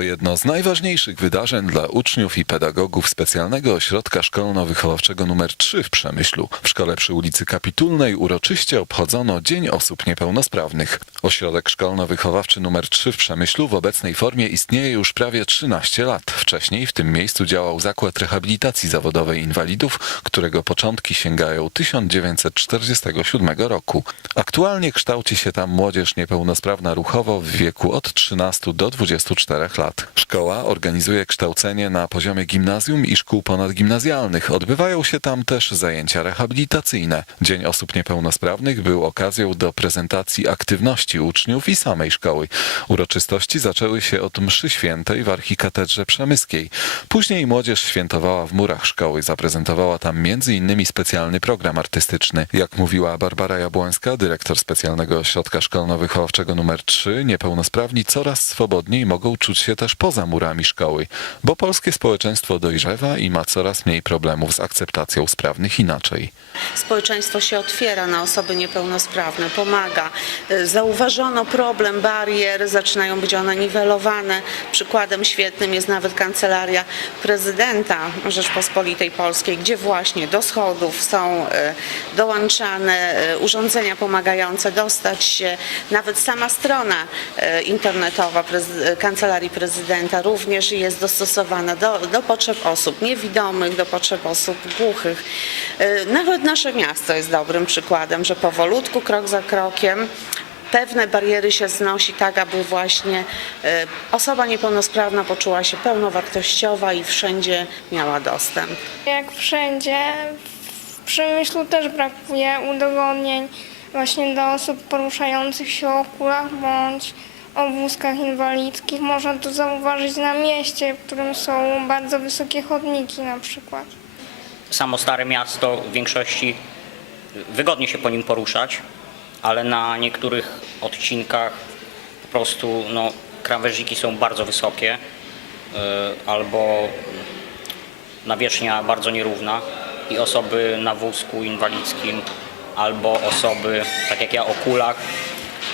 To jedno z najważniejszych wydarzeń dla uczniów i pedagogów specjalnego ośrodka szkolno-wychowawczego nr 3 w Przemyślu. W szkole przy ulicy Kapitulnej uroczyście obchodzono Dzień Osób Niepełnosprawnych. Ośrodek szkolno-wychowawczy nr 3 w Przemyślu w obecnej formie istnieje już prawie 13 lat. Wcześniej w tym miejscu działał Zakład Rehabilitacji Zawodowej Inwalidów, którego początki sięgają 1947 roku. Aktualnie kształci się tam młodzież niepełnosprawna ruchowo w wieku od 13 do 24 lat. Szkoła organizuje kształcenie na poziomie gimnazjum i szkół ponadgimnazjalnych. Odbywają się tam też zajęcia rehabilitacyjne. Dzień Osób Niepełnosprawnych był okazją do prezentacji aktywności uczniów i samej szkoły. Uroczystości zaczęły się od mszy świętej w archikatedrze Później młodzież świętowała w murach szkoły. Zaprezentowała tam m.in. specjalny program artystyczny. Jak mówiła Barbara Jabłońska, dyrektor specjalnego ośrodka szkolno-wychowawczego nr 3, niepełnosprawni coraz swobodniej mogą czuć się też poza murami szkoły, bo polskie społeczeństwo dojrzewa i ma coraz mniej problemów z akceptacją sprawnych inaczej. Społeczeństwo się otwiera na osoby niepełnosprawne, pomaga. Zauważono problem, barier, zaczynają być one niwelowane. Przykładem świetnym jest nawet kancelaria prezydenta Rzeczpospolitej Polskiej, gdzie właśnie do schodów są y, dołączane y, urządzenia pomagające dostać się. Nawet sama strona y, internetowa kancelarii prezydenta również jest dostosowana do, do potrzeb osób niewidomych, do potrzeb osób głuchych. Nawet nasze miasto jest dobrym przykładem, że powolutku, krok za krokiem pewne bariery się znosi tak, aby właśnie y, osoba niepełnosprawna poczuła się pełnowartościowa i wszędzie miała dostęp. Jak wszędzie, w Przemyślu też brakuje udogodnień właśnie do osób poruszających się o kulach bądź o wózkach inwalidzkich. Można to zauważyć na mieście, w którym są bardzo wysokie chodniki na przykład. Samo Stare Miasto w większości wygodnie się po nim poruszać, ale na niektórych odcinkach po prostu no, krawężniki są bardzo wysokie y, albo nawierzchnia bardzo nierówna i osoby na wózku inwalidzkim albo osoby, tak jak ja, o kulach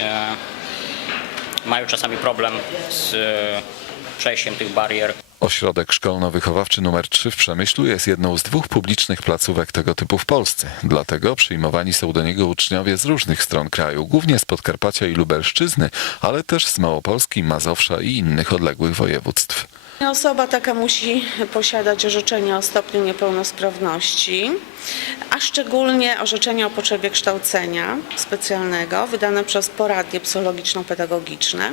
y, mają czasami problem z y, przejściem tych barier. Ośrodek szkolno-wychowawczy nr 3 w Przemyślu jest jedną z dwóch publicznych placówek tego typu w Polsce. Dlatego przyjmowani są do niego uczniowie z różnych stron kraju, głównie z Podkarpacia i Lubelszczyzny, ale też z Małopolski, Mazowsza i innych odległych województw. Osoba taka musi posiadać orzeczenie o stopniu niepełnosprawności, a szczególnie orzeczenie o potrzebie kształcenia specjalnego wydane przez poradnie psychologiczno-pedagogiczne.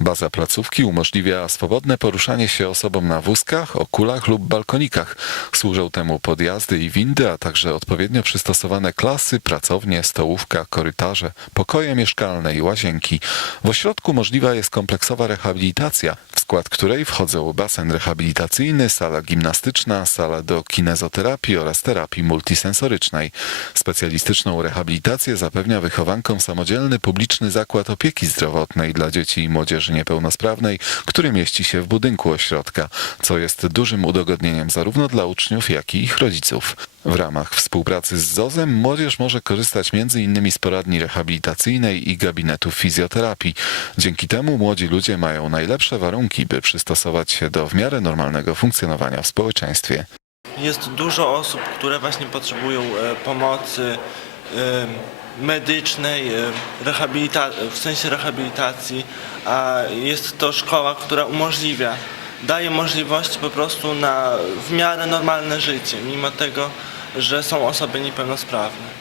Baza placówki umożliwia swobodne poruszanie się osobom na wózkach, okulach lub balkonikach. Służą temu podjazdy i windy, a także odpowiednio przystosowane klasy, pracownie, stołówka, korytarze, pokoje mieszkalne i łazienki. W ośrodku możliwa jest kompleksowa rehabilitacja, w skład której wchodzą basen rehabilitacyjny, sala gimnastyczna, sala do kinezoterapii oraz terapii multisensorycznej. Specjalistyczną rehabilitację zapewnia wychowankom samodzielny publiczny zakład opieki zdrowotnej dla dzieci i młodzieży niepełnosprawnej, który mieści się w budynku ośrodka, co jest dużym udogodnieniem zarówno dla uczniów, jak i ich rodziców. W ramach współpracy z ZOZ-em młodzież może korzystać m.in. z poradni rehabilitacyjnej i gabinetów fizjoterapii. Dzięki temu młodzi ludzie mają najlepsze warunki, by przystosować się do w miarę normalnego funkcjonowania w społeczeństwie. Jest dużo osób, które właśnie potrzebują e, pomocy medycznej, w sensie rehabilitacji, a jest to szkoła, która umożliwia, daje możliwości po prostu na w miarę normalne życie, mimo tego, że są osoby niepełnosprawne.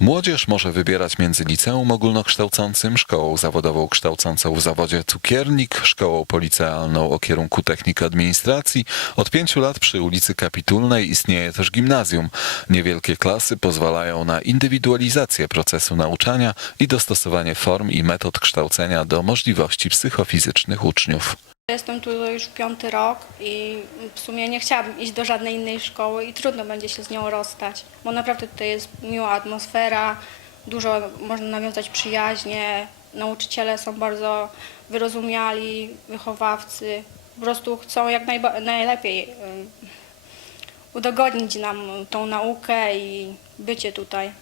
Młodzież może wybierać między liceum ogólnokształcącym, szkołą zawodową kształcącą w zawodzie cukiernik, szkołą policealną o kierunku technik administracji. Od pięciu lat przy ulicy Kapitulnej istnieje też gimnazjum. Niewielkie klasy pozwalają na indywidualizację procesu nauczania i dostosowanie form i metod kształcenia do możliwości psychofizycznych uczniów. Jestem tu już piąty rok i w sumie nie chciałabym iść do żadnej innej szkoły i trudno będzie się z nią rozstać, bo naprawdę tutaj jest miła atmosfera, dużo można nawiązać przyjaźnie, nauczyciele są bardzo wyrozumiali, wychowawcy, po prostu chcą jak najlepiej udogodnić nam tą naukę i bycie tutaj.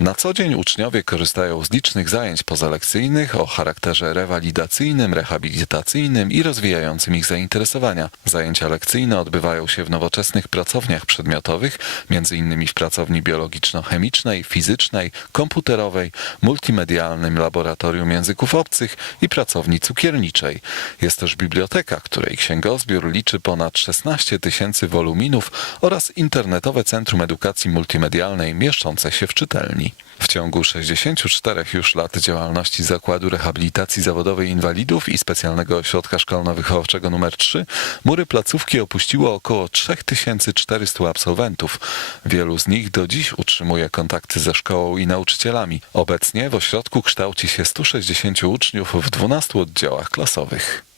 Na co dzień uczniowie korzystają z licznych zajęć pozalekcyjnych o charakterze rewalidacyjnym, rehabilitacyjnym i rozwijającym ich zainteresowania. Zajęcia lekcyjne odbywają się w nowoczesnych pracowniach przedmiotowych, m.in. w pracowni biologiczno-chemicznej, fizycznej, komputerowej, multimedialnym laboratorium języków obcych i pracowni cukierniczej. Jest też biblioteka, której księgozbiór liczy ponad 16 tysięcy woluminów oraz internetowe Centrum Edukacji Multimedialnej mieszczące się w czytelni. W ciągu 64 już lat działalności Zakładu Rehabilitacji Zawodowej Inwalidów i Specjalnego Ośrodka Szkolno-Wychowawczego nr 3 mury placówki opuściło około 3400 absolwentów. Wielu z nich do dziś utrzymuje kontakty ze szkołą i nauczycielami. Obecnie w ośrodku kształci się 160 uczniów w 12 oddziałach klasowych.